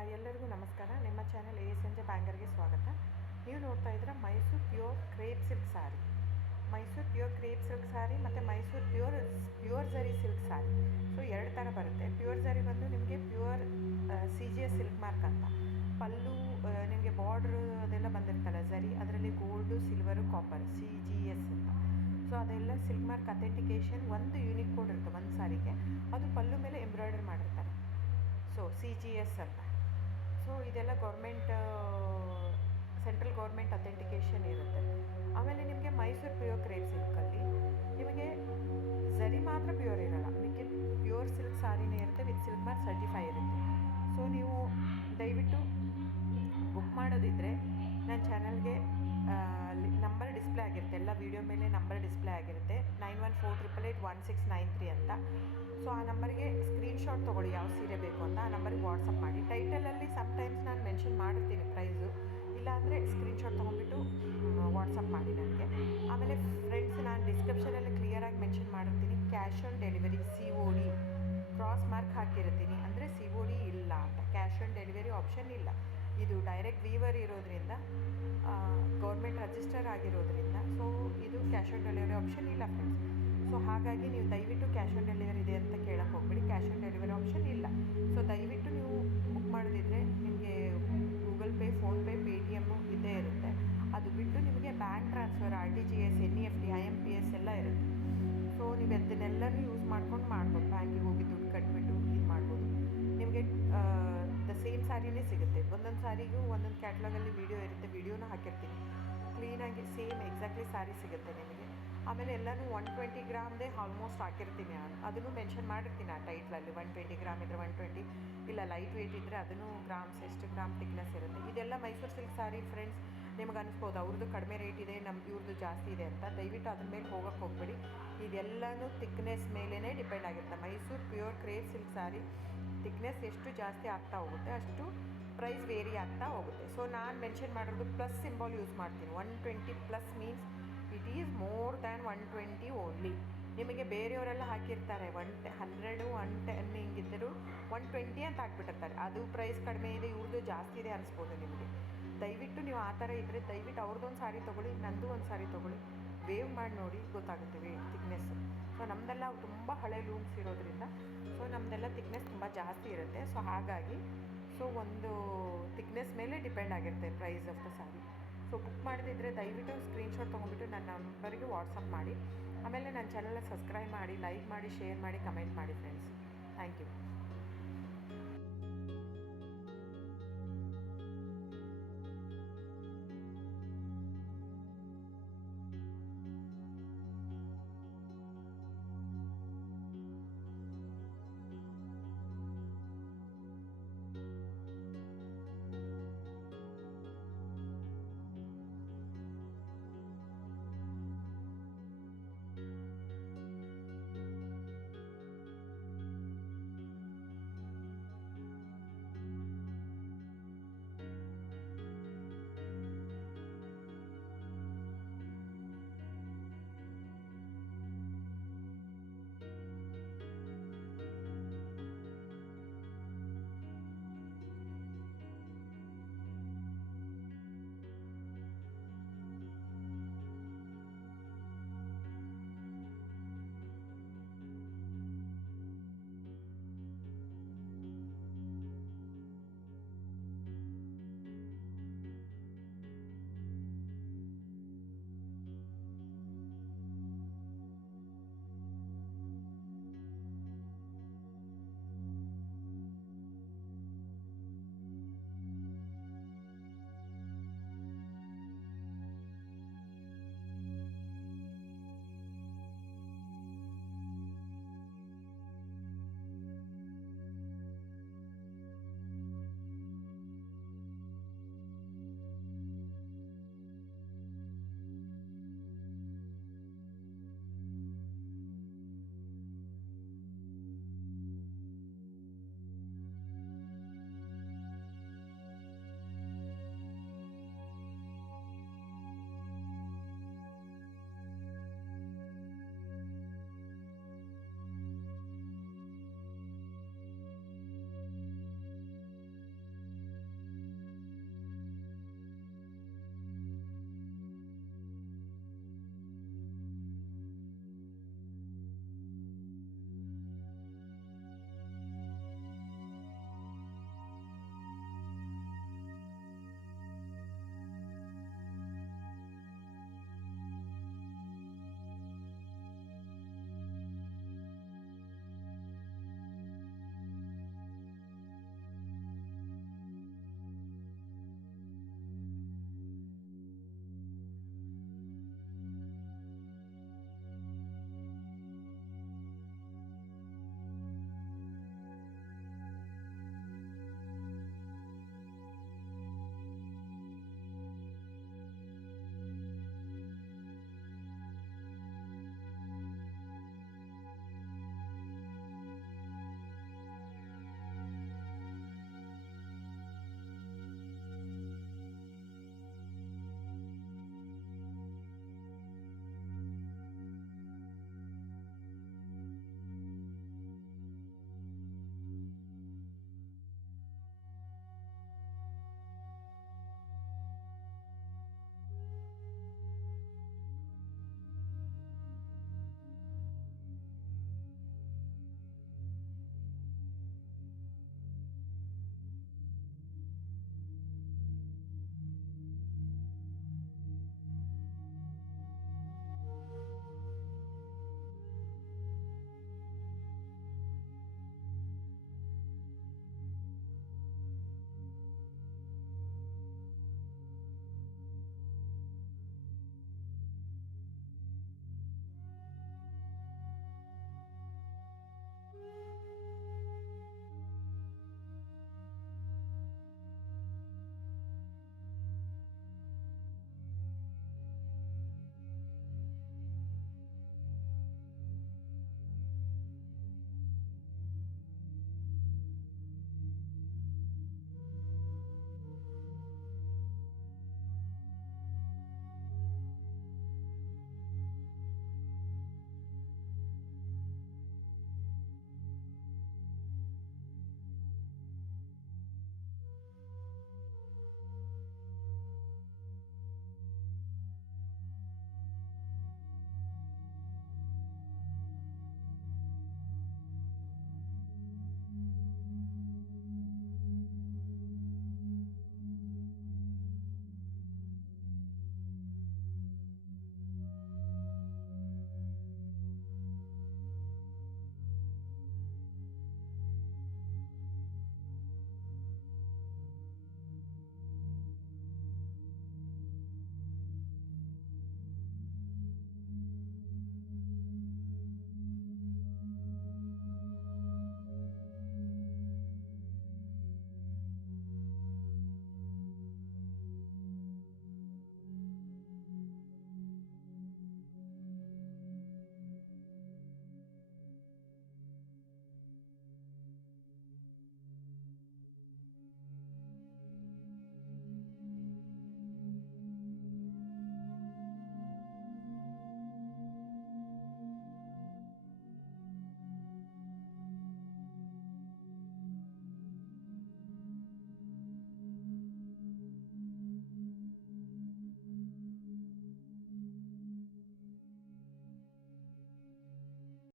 ಎಲ್ಲರಿಗೂ ನಮಸ್ಕಾರ. ನಿಮ್ಮ ಚಾನೆಲ್ ಸಂಜೆ ಬ್ಯಾಂಗರ್ಗೆ ಸ್ವಾಗತ. ನೀವು ನೋಡ್ತಾ ಇದ್ದೀರಾ ಮೈಸೂರು ಪ್ಯೂರ್ ಕ್ರೇಪ್ ಸಿಲ್ಕ್ ಸಾರಿ. ಮೈಸೂರು ಪ್ಯೂರ್ ಕ್ರೇಪ್ ಸಿಲ್ಕ್ ಸಾರಿ ಮತ್ತು ಮೈಸೂರು ಪ್ಯೂರ್ ಝರಿ ಸಿಲ್ಕ್ ಸಾರಿ. ಸೊ ಎರಡು ಥರ ಬರುತ್ತೆ. ಪ್ಯೂರ್ ಝರಿ ಬಂದು ನಿಮಗೆ ಪ್ಯೂರ್ CGS ಸಿಲ್ಕ್ ಮಾರ್ಕ್ ಅಂತ. ಪಲ್ಲು ನಿಮಗೆ ಬಾರ್ಡ್ರು ಅದೆಲ್ಲ ಬಂದಿರ್ತಲ್ಲ ಝರಿ, ಅದರಲ್ಲಿ ಗೋಲ್ಡು, ಸಿಲ್ವರು, ಕಾಪರ್ CGS ಅಂತ. ಸೊ ಅದೆಲ್ಲ ಸಿಲ್ಕ್ ಮಾರ್ಕ್ ಅಥೆಂಟಿಕೇಷನ್ ಒಂದು ಯೂನಿಕ್ ಕೋಡ್ ಇರುತ್ತೆ ಒಂದು ಸಾರಿಗೆ. ಅದು ಪಲ್ಲು ಮೇಲೆ ಎಂಬ್ರಾಯ್ಡರ್ ಮಾಡಿರ್ತಾರೆ. ಸೊ CGS ಅಂತ. ಸೊ ಇದೆಲ್ಲ ಸೆಂಟ್ರಲ್ ಗೌರ್ಮೆಂಟ್ ಅಥೆಂಟಿಕೇಷನ್ ಇರುತ್ತೆ. ಆಮೇಲೆ ನಿಮಗೆ ಮೈಸೂರು ಪ್ಯೂರ್ ಕ್ರೇಪ್ ಸಿಲ್ಕಲ್ಲಿ ನಿಮಗೆ ಝರಿ ಮಾತ್ರ ಪ್ಯೂರ್ ಇರೋಲ್ಲ, ನಿಮಗೆ ಪ್ಯೂರ್ ಸಿಲ್ಕ್ ಸಾರಿನೇ ಇರುತ್ತೆ, ವಿತ್ ಸಿಲ್ಕ್ ಮಾರ್ಕ್ ಸರ್ಟಿಫೈ ಇರುತ್ತೆ. ಸೊ ನೀವು ದಯವಿಟ್ಟು ಬುಕ್ ಮಾಡೋದಿದ್ದರೆ ನನ್ನ ಚಾನಲ್ಗೆ ನಂಬರ್ ಡಿಸ್ಪ್ಲೇ ಆಗಿರುತ್ತೆ, ಎಲ್ಲ ವೀಡಿಯೋ ಮೇಲೆ ನಂಬರ್ ಡಿಸ್ಪ್ಲೇ ಆಗಿರುತ್ತೆ, 9148881693 ಅಂತ. ಸೊ ಆ ನಂಬರ್ಗೆ ಸ್ಕ್ರೀನ್ಶಾಟ್ ತೊಗೊಳ್ಳಿ ಯಾವ ಸೀರೆ ಬೇಕು ಅಂತ, ಆ ನಂಬರ್ಗೆ ವಾಟ್ಸಪ್ ಮಾಡಿ. ಟೈಟಲಲ್ಲಿ ಸಮ್ಟೈಮ್ಸ್ ನಾನು ಮೆನ್ಷನ್ ಮಾಡಿರ್ತೀನಿ ಪ್ರೈಸು, ಇಲ್ಲಾಂದರೆ ಸ್ಕ್ರೀನ್ಶಾಟ್ ತೊಗೊಂಡ್ಬಿಟ್ಟು ವಾಟ್ಸಪ್ ಮಾಡಿ ನನಗೆ. ಆಮೇಲೆ ಫ್ರೆಂಡ್ಸ್, ನಾನು ಡಿಸ್ಕ್ರಿಪ್ಷನಲ್ಲಿ ಕ್ಲಿಯರಾಗಿ ಮೆನ್ಷನ್ ಮಾಡಿರ್ತೀನಿ, cash on delivery COD cross mark ಹಾಕಿರ್ತೀನಿ, ಅಂದರೆ COD ಇಲ್ಲ ಅಂತ, ಕ್ಯಾಶ್ ಆನ್ ಡೆಲಿವರಿ ಆಪ್ಷನ್ ಇಲ್ಲ. ಇದು ಡೈರೆಕ್ಟ್ ವೀವರ್ ಇರೋದ್ರಿಂದ, ಗೌರ್ಮೆಂಟ್ ರಿಜಿಸ್ಟರ್ ಆಗಿರೋದ್ರಿಂದ, ಸೊ ಇದು ಕ್ಯಾಶ್ ಆನ್ ಡೆಲಿವರಿ ಆಪ್ಷನ್ ಇಲ್ಲ ಫ್ರೆಂಡ್ಸ್. ಸೊ ಹಾಗಾಗಿ ನೀವು ದಯವಿಟ್ಟು ಕ್ಯಾಶ್ ಆನ್ ಡೆಲಿವರಿ ಇದೆ ಅಂತ ಕೇಳಕ್ಕೆ ಹೋಗ್ಬೇಡಿ, ಕ್ಯಾಶ್ ಆನ್ ಡೆಲಿವರಿ ಆಪ್ಷನ್ ಇಲ್ಲ. ಸೊ ದಯವಿಟ್ಟು ನೀವು ಬುಕ್ ಮಾಡೋದಿದ್ರೆ ನಿಮಗೆ ಗೂಗಲ್ ಪೇ, ಫೋನ್ಪೇ, Paytm ಇದ್ದೇ ಇರುತ್ತೆ. ಅದು ಬಿಟ್ಟು ನಿಮಗೆ bank transfer, RTGS, NEFT, IMPS ಎಲ್ಲ ಇರುತ್ತೆ. ಸೊ ನೀವು ಅದನ್ನೆಲ್ಲನೂ ಯೂಸ್ ಮಾಡ್ಬೋದು. ಬ್ಯಾಂಕಿಗೆ ಹೋಗಿ ದುಡ್ಡು ಕಟ್ಬಿಟ್ಟು ಇದು ಮಾಡ್ಬೋದು. ನಿಮಗೆ ದ ಸೇಮ್ ಸ್ಯಾರಿನೇ ಸಿಗುತ್ತೆ. ಒಂದೊಂದು ಸ್ಯಾರಿಗೂ ಒಂದೊಂದು ಕ್ಯಾಟ್ಲಾಗಲ್ಲಿ ವೀಡಿಯೋ ಇರುತ್ತೆ, ವೀಡಿಯೋನ ಹಾಕಿರ್ತೀನಿ. ಕ್ಲೀನಾಗಿ ಸೇಮ್ ಎಕ್ಸಾಕ್ಟ್ಲಿ ಸ್ಯಾರಿ ಸಿಗುತ್ತೆ ನಿಮಗೆ. ಆಮೇಲೆ ಎಲ್ಲನೂ 120 ಗ್ರಾಮ್ದೇ ಆಲ್ಮೋಸ್ಟ್ ಹಾಕಿರ್ತೀನಿ. ಅದನ್ನು ಮೆನ್ಷನ್ ಮಾಡಿರ್ತೀನಿ ಆ ಟೈಟ್ಲಲ್ಲಿ. 120 ಗ್ರಾಮ್ ಇದ್ದರೆ 120, ಇಲ್ಲ ಲೈಟ್ ವೆಯ್ಟ್ ಇದ್ದರೆ ಅದನ್ನು ಗ್ರಾಮ್ಸ್, ಎಷ್ಟು ಗ್ರಾಮ್ ಥಿಕ್ನೆಸ್ ಇರುತ್ತೆ. ಇದೆಲ್ಲ ಮೈಸೂರು ಸಿಲ್ಕ್ ಸಾರಿ ಫ್ರೆಂಡ್ಸ್. ನಿಮ್ಗೆ ಅನಿಸ್ಬೋದು ಅವ್ರದ್ದು ಕಡಿಮೆ ರೇಟ್ ಇದೆ, ಇವ್ರದ್ದು ಜಾಸ್ತಿ ಇದೆ ಅಂತ. ದಯವಿಟ್ಟು ಅದ್ರ ಮೇಲೆ ಹೋಗೋಕ್ಕೆ ಹೋಗ್ಬೇಡಿ. ಇದೆಲ್ಲನೂ ಥಿಕ್ನೆಸ್ ಮೇಲೇ ಡಿಪೆಂಡ್ ಆಗಿರುತ್ತೆ. ಮೈಸೂರು ಪ್ಯೂರ್ ಕ್ರೇಪ್ ಸಿಲ್ಕ್ ಸಾರಿ ಥಿಕ್ನೆಸ್ ಎಷ್ಟು ಜಾಸ್ತಿ ಆಗ್ತಾ ಹೋಗುತ್ತೆ, ಅಷ್ಟು ಪ್ರೈಸ್ ವೇರಿ ಆಗ್ತಾ ಹೋಗುತ್ತೆ. ಸೊ ನಾನು ಮೆನ್ಷನ್ ಮಾಡಿರೋದು ಪ್ಲಸ್ ಸಿಂಬಾಲ್ ಯೂಸ್ ಮಾಡ್ತೀನಿ. 120 plus means it is more than 120 only. ನಿಮಗೆ ಬೇರೆಯವರೆಲ್ಲ ಹಾಕಿರ್ತಾರೆ 100, 110 ಹಿಂಗಿದ್ದರೂ 120 ಅಂತ ಹಾಕ್ಬಿಟ್ಟಿರ್ತಾರೆ. ಅದು ಪ್ರೈಸ್ ಕಡಿಮೆ ಇದೆ, ಇವ್ರದ್ದು ಜಾಸ್ತಿ ಇದೆ ಅನಿಸ್ಬೋದು ನಿಮಗೆ. ದಯವಿಟ್ಟು ನೀವು ಆ ಥರ ಇದ್ದರೆ ದಯವಿಟ್ಟು ಅವ್ರದ್ದೊಂದು ಸಾರಿ ತೊಗೊಳ್ಳಿ, ನಂದು ಒಂದು ಸಾರಿ ತೊಗೊಳ್ಳಿ, ವೇವ್ ಮಾಡಿ ನೋಡಿ, ಗೊತ್ತಾಗುತ್ತೆ ಥಿಕ್ನೆಸ್ಸು. ಸೊ ನಮ್ಮದೆಲ್ಲ ತುಂಬ ಹಳೆ ಲೂಮ್ಸ್ ಇರೋದ್ರಿಂದ, ಸೊ ನಮ್ಮದೆಲ್ಲ ಥಿಕ್ನೆಸ್ ತುಂಬ ಜಾಸ್ತಿ ಇರುತ್ತೆ. ಸೊ ಹಾಗಾಗಿ ಒಂದು ಥಿಕ್ನೆಸ್ ಮೇಲೆ ಡಿಪೆಂಡ್ ಆಗಿರುತ್ತೆ price of the sari. So book ಮಾಡದಿದ್ದರೆ ದಯವಿಟ್ಟು ಸ್ಕ್ರೀನ್ಶಾಟ್ ತೊಗೊಂಡ್ಬಿಟ್ಟು ನನ್ನ ನಂಬರಿಗೆ ವಾಟ್ಸಪ್ ಮಾಡಿ. ಆಮೇಲೆ ನನ್ನ ಚಾನಲ್ನ ಸಬ್ಸ್ಕ್ರೈಬ್ ಮಾಡಿ, ಲೈಕ್ ಮಾಡಿ, ಶೇರ್ ಮಾಡಿ, ಕಮೆಂಟ್ ಮಾಡಿ ಫ್ರೆಂಡ್ಸ್. Thank you.